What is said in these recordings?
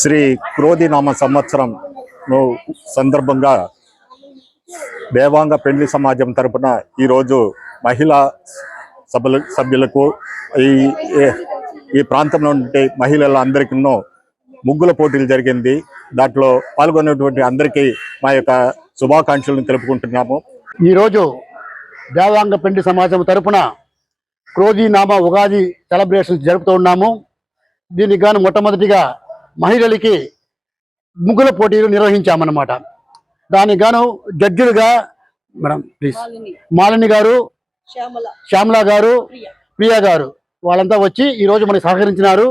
శ్రీ క్రోధినామ సంవత్సరం సందర్భంగా దేవాంగ పెండ్లి సమాజం తరపున ఈరోజు మహిళా సభ్యులకు ఈ ప్రాంతంలో ఉండే మహిళలందరికీ ముగ్గుల పోటీలు జరిగింది. దాంట్లో పాల్గొన్నటువంటి అందరికీ మా యొక్క శుభాకాంక్షలను తెలుపుకుంటున్నాము. ఈరోజు దేవాంగ పెండ్లి సమాజం తరపున క్రోధినామ ఉగాది సెలబ్రేషన్స్ జరుపుతూ ఉన్నాము. దీనికి గాను మొట్టమొదటిగా మహిళలకి ముగ్గుల పోటీలు నిర్వహించామన్నమాట. దానికి గాను జడ్జిలుగా మేడం ప్లీజ్ మాలిని గారు, శ్యామల గారు, ప్రియా గారు వాళ్ళంతా వచ్చి ఈరోజు మనకి సహకరించినారు.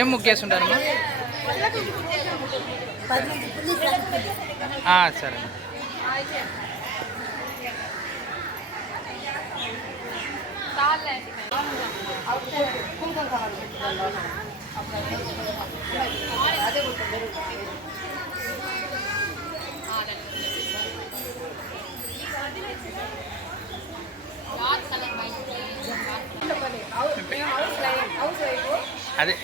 ఏం ముగ్గేస్తుంటారమ్మా? సరే. అదే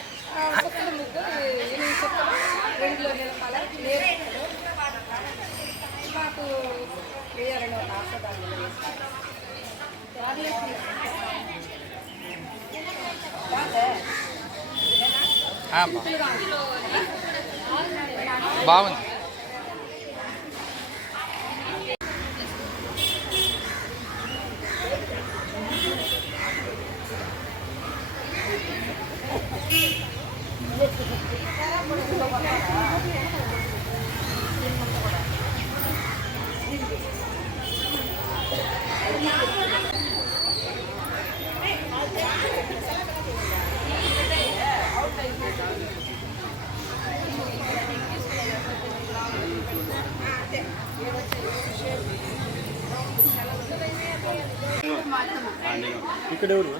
బాగుంది. ఇక్కడ ఎవరు?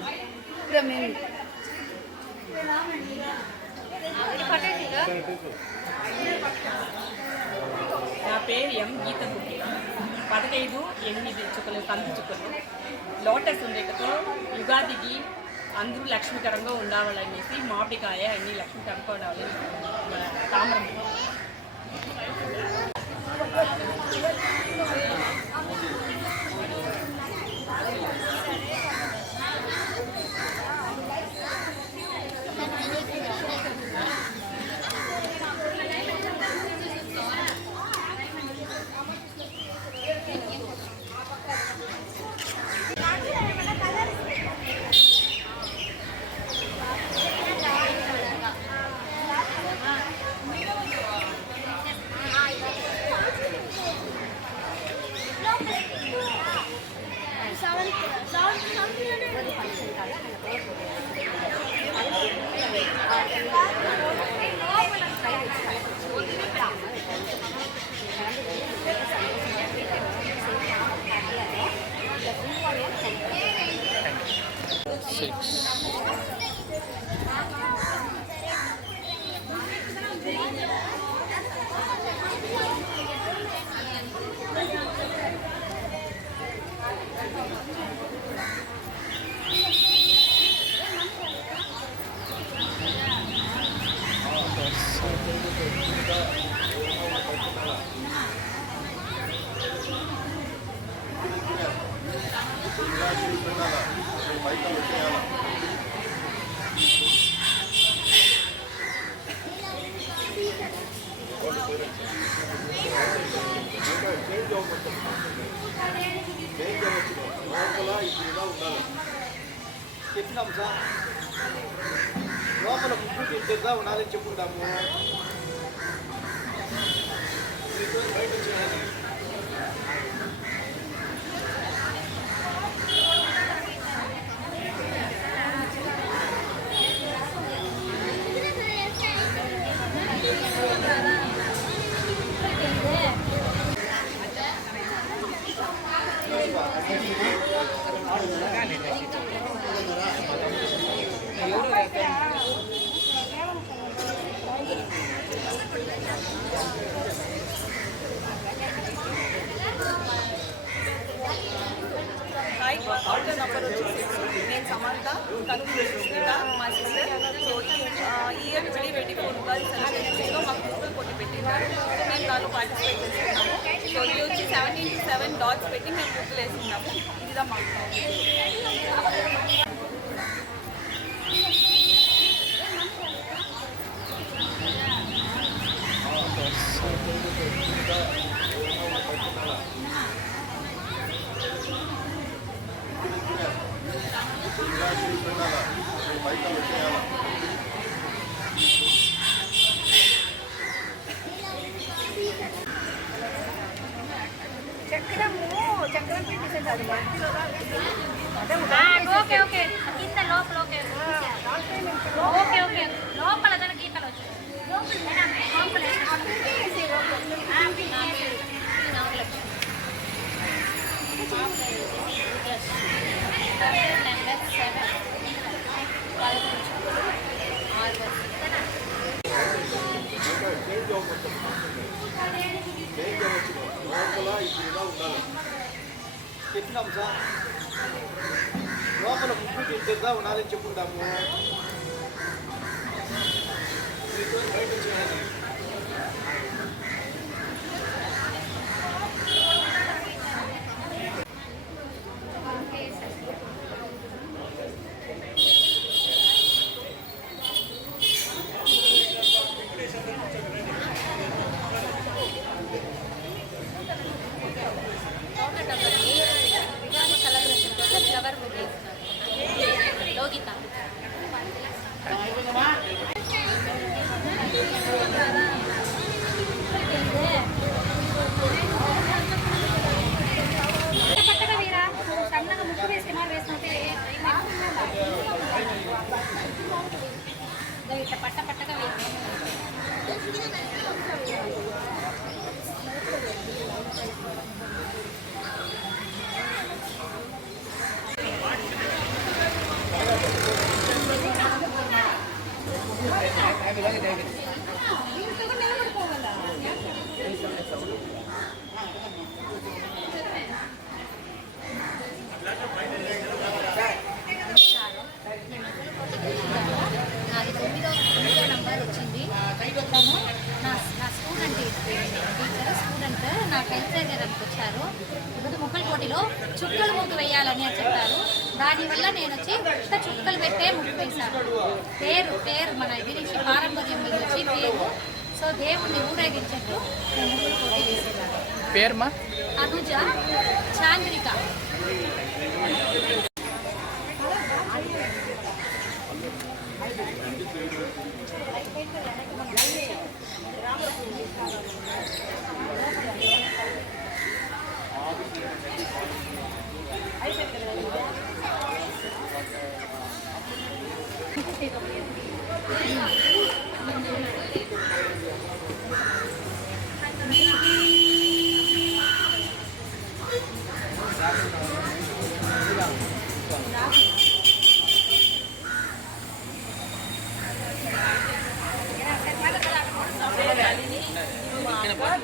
నా పేరు ఎం గీత గుట్టి. 15 చుక్కలు కంది చుక్కలు లోటస్ ఉండేటతో యుగాదికి అందరూ లక్ష్మీకరంగా ఉండాలనేసి మామిడికాయ అన్ని లక్ష్మీకరంగా ఉండాలి. తామరం చెప్పినాము సార్ లోపల ముగ్గు తింటుందా ఉండాలని చెప్పుకుంటాము బయట వచ్చేయాలి హాయ్ ఆర్డర్ నెంబర్ వచ్చేసి నేను సమంత తను సుష్మిత మా సిస్టర్ సో ఈ ఇయర్ 2024 ఉగాది సెలబ్రేషన్స్లో మాకు ముగ్గులు పోటీ పెట్టినారు మేము దానిలో పార్టిసిపేట్ చేస్తున్నాము సో ఇది వచ్చి 17 డాట్స్ పెట్టి మేము ముగ్గులు వేస్తున్నాము ఇదిదా మాకు ఓకే ఓకే కింద లోపల ఓకే ఓకే ఓకే లోపల దాని గీతలు వచ్చాయి లోపల నెంబర్ 7 చెప్పినాము సార్ లోపల ముగ్గు తింటుందా ఉండాలని చెప్పుకుంటాము బయట వచ్చేయాలి ఫ్లవర్ ముగ్గు లోగిత పట్టగా వీరా సన్నగా ముగ్గు వేసి వేసినట్టే ఇట్లా పట్టగా వేసి నాది 9వ నంబర్ వచ్చింది. నా స్టూడెంట్ నా హెల్త్ చేయడానికి వచ్చారు. ఇప్పుడు ముగ్గుల పోటీలో చుక్కలు ముగ్గు వేయాలని చెప్పారు. దానివల్ల నేను వచ్చి చుక్కలు పెట్టే ముగ్గు వేశాను. పేరు మన ఇది నుంచి పారంపర్యం మీద వచ్చి పేరు. సో దేవుణ్ణి ఊరేగించట్టు నేను ముగ్గుల పోటీ వేసేదాన్ని. పేరుమా అనుజ చాంద్రిక.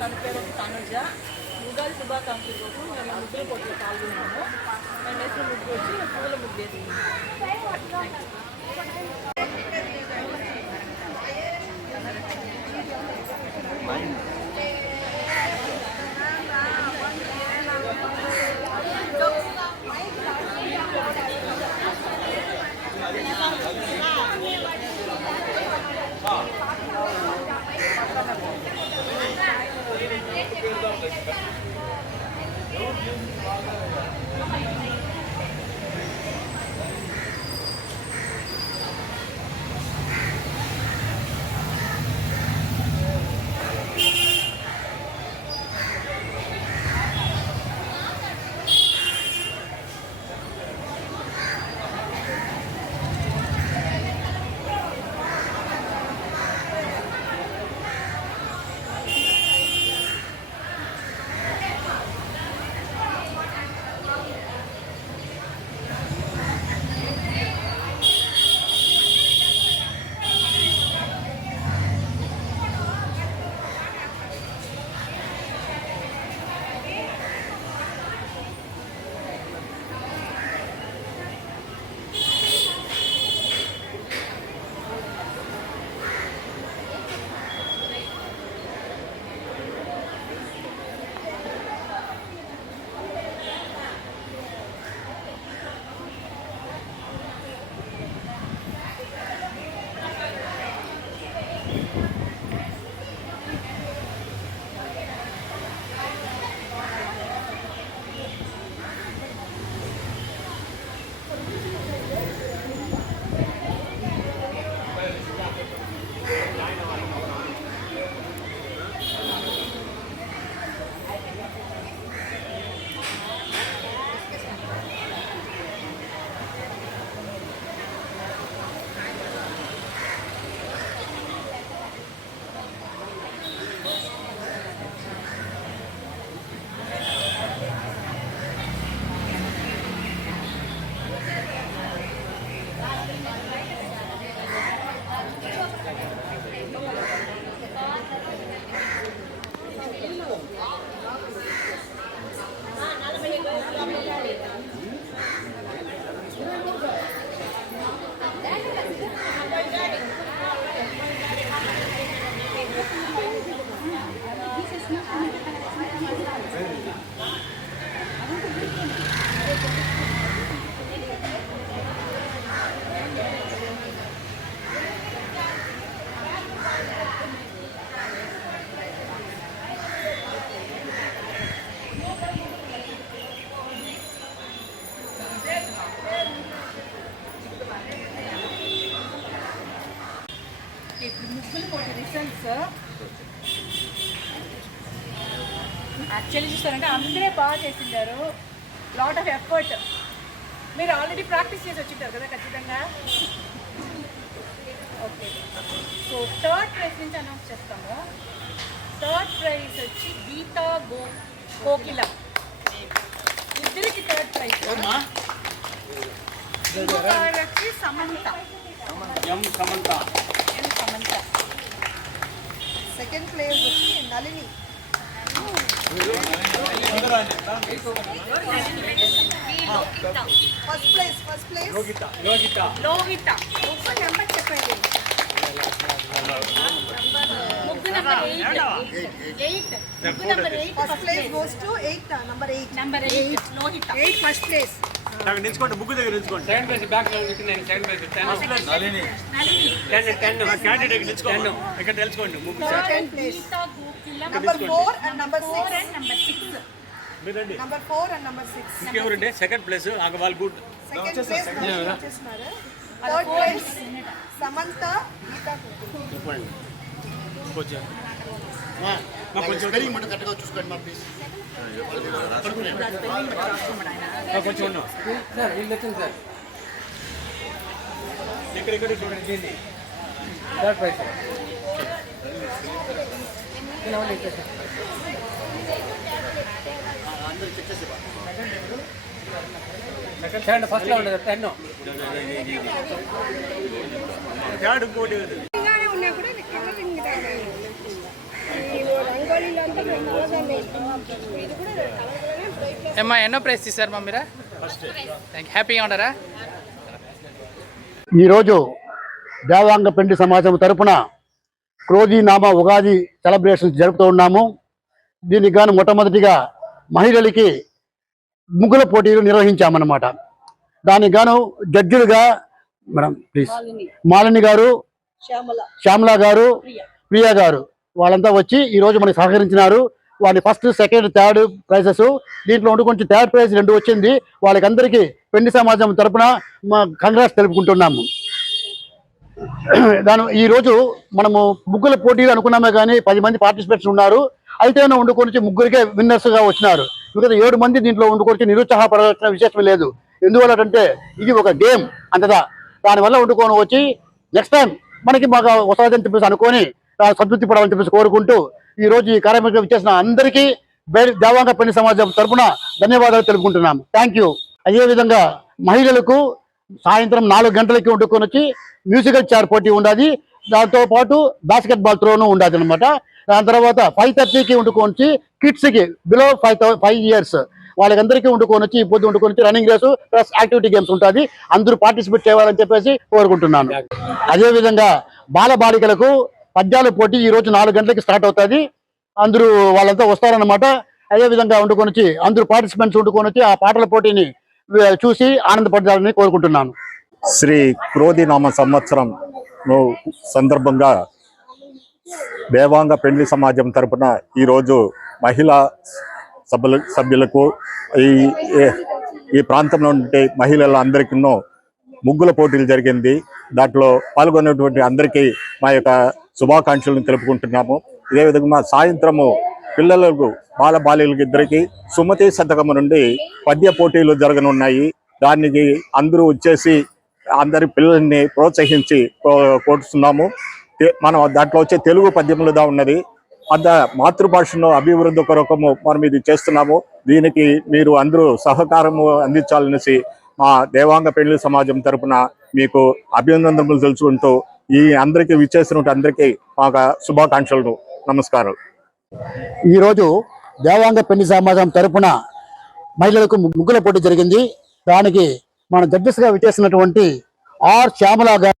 తన పేరు తనుజ. ఉగాది శుభాకాంక్షల కోసం మేము ముగ్గుల పోటీలో పాల్గొన్నాము. మేము వేసిన ముగ్గు వచ్చి పూల ముగ్గు వేసింది. చెల్లి చూస్తారంటే అందరే బాగా చేసిండారు. Lot of effort. మీరు ఆల్రెడీ ప్రాక్టీస్ చేసి వచ్చింటారు కదా ఖచ్చితంగా. ఓకే, సో థర్డ్ ప్రైజ్ నుంచి అనౌన్స్ చేస్తాము. థర్డ్ ప్రైజ్ వచ్చి గీతా కోకిల, ఇద్దరికి థర్డ్ ప్రైజ్. ఇంకొక వచ్చి సమంత. సెకండ్ ప్లేస్ వచ్చి నళిని. First place Lohitha. ఒక్క నెంబర్ చెప్పండి. ముగ్గు నెంబర్ 8. ముగ్గు number 8 first place goes to 8 number 8. Number 8 Lohitha. 8 first place. నిల్చుకోండి, ముగ్గు దగ్గర నిల్చుకోండి. నళిని క్యాండిడేట్ నిల్చుకోండి, ఇక్కడ నిల్చుకోండి. ముగ్గు second place Geetha Gokila number 4 and number 4 6. and number 6. మీరండి. Number 4 and number 6. ఇంకెవరండి సెకండ్ ప్లేస్? వాళ్ళు గుడ్. సెకండ్ ప్లేస్ వచ్చేస్తున్నారు. Third place Samantha, Geetha Kokila. కొంచెం చూసుకోండి మా ప్లీజ్. కొంచెం ఉన్నాం ఇక్కడ చూడండి. దీన్ని ఫస్ట్ లో ఉండదు 10. థర్డ్ ఇంకోటి ఏమ్మా ఎన్నో ప్రైజ్ తీశారమ్మా మీరు? హ్యాపీగా ఉండరా? ఈరోజు దేవాంగ పెండి సమాజం తరపున క్రోధీనామా ఉగాది సెలబ్రేషన్స్ జరుపుతూ ఉన్నాము. దీనికి గాను మొట్టమొదటిగా మహిళలకి ముగ్గుల పోటీలు నిర్వహించామన్నమాట. దానికి గాను జడ్జిలుగా మేడం ప్లీజ్ మాలిని గారు, శ్యామల గారు, ప్రియా గారు వాళ్ళంతా వచ్చి ఈరోజు మనకి సహకరించినారు. వాళ్ళ ఫస్ట్, సెకండ్, థర్డ్ ప్రైజెస్ దీంట్లో ఉండి కొంచెం థర్డ్ ప్రైజ్ 2 వచ్చింది. వాళ్ళకి అందరికీ పెండి సమాజం తరపున మా కంగ్రాట్స్ తెలుపుకుంటున్నాము. ఈరోజు మనము ముగ్గుల పోటీలు అనుకున్నామే కానీ 10 మంది పార్టిసిపేట్స్ ఉన్నారు. అయితే వండుకొని ముగ్గురికే విన్నర్స్గా వచ్చినారు. మిగతా 7 మంది దీంట్లో వండుకొని నిరుత్సాహపడాల్సిన విశేషం లేదు. ఎందువల్లంటే ఇది ఒక గేమ్ అంతదా. దానివల్ల వండుకొని వచ్చి నెక్స్ట్ టైం మనకి బాగా వస్తుందని చెప్పేసి అనుకొని సంతృప్తి పడాలని చెప్పేసి కోరుకుంటూ ఈరోజు ఈ కార్యక్రమం ఇచ్చేసిన అందరికీ దేవాంగ పెండి సమాజం తరపున ధన్యవాదాలు తెలుపుకుంటున్నాము. Thank you. అదేవిధంగా మహిళలకు సాయంత్రం 4 గంటలకి వండుకొని వచ్చి మ్యూజికల్ చైర్ పోటీ ఉండాలి. దాంతో పాటు బాస్కెట్బాల్ త్రోను ఉండాలి అనమాట. దాని తర్వాత 5:30కి వండుకొని కిడ్స్కి బిలో 5 years వాళ్ళకందరికీ వండుకొని వచ్చి ఈ పొద్దు వండుకొని వచ్చి running race plus activity games ఉంటుంది. అందరూ పార్టిసిపేట్ చేయాలని చెప్పేసి కోరుకుంటున్నాను. అదేవిధంగా బాలబాలికలకు పద్యాల పోటీ ఈరోజు 4 గంటలకి స్టార్ట్ అవుతుంది. అందరూ వాళ్ళంతా వస్తారన్నమాట. అదేవిధంగా వండుకొని వచ్చి అందరూ పార్టిసిపెంట్స్ వండుకొని వచ్చి ఆ పాటల పోటీని చూసి ఆనందపడాలని కోరుకుంటున్నాను. శ్రీ క్రోధినామ సంవత్సరం సందర్భంగా దేవాంగ పెండ్లి సమాజం తరపున ఈరోజు మహిళా సభ్యులకు ఈ ప్రాంతంలో ఉండే మహిళలందరికీ ముగ్గుల పోటీలు జరిగింది. దాంట్లో పాల్గొన్నటువంటి అందరికీ మా యొక్క శుభాకాంక్షలను తెలుపుకుంటున్నాము. ఇదే విధంగా సాయంత్రము పిల్లలకు బాలబాలికలకు ఇద్దరికి సుమతి శతకము నుండి పద్య పోటీలు జరగనున్నాయి. దానికి అందరూ వచ్చేసి అందరి పిల్లల్ని ప్రోత్సహించి కోరుతున్నాము. మనం దాంట్లో వచ్చే తెలుగు పద్యములుగా ఉన్నది. మాతృభాషను అభివృద్ధి కొరకము మనం ఇది చేస్తున్నాము. దీనికి మీరు అందరూ సహకారము అందించాలనేసి మా దేవాంగ పెండ్లి సమాజం తరపున మీకు అభినందనలు తెలుసుకుంటూ ఈ అందరికీ విచ్చేసినట్టు అందరికీ మాకు శుభాకాంక్షలు, నమస్కారాలు. ఈరోజు దేవాంగ పెండ్లి సమాజం తరపున మహిళలకు ముగ్గుల పోటీ జరిగింది. దానికి మన జడ్జెస్గా విచ్చేసినటువంటి ఆర్ శ్యామల గారు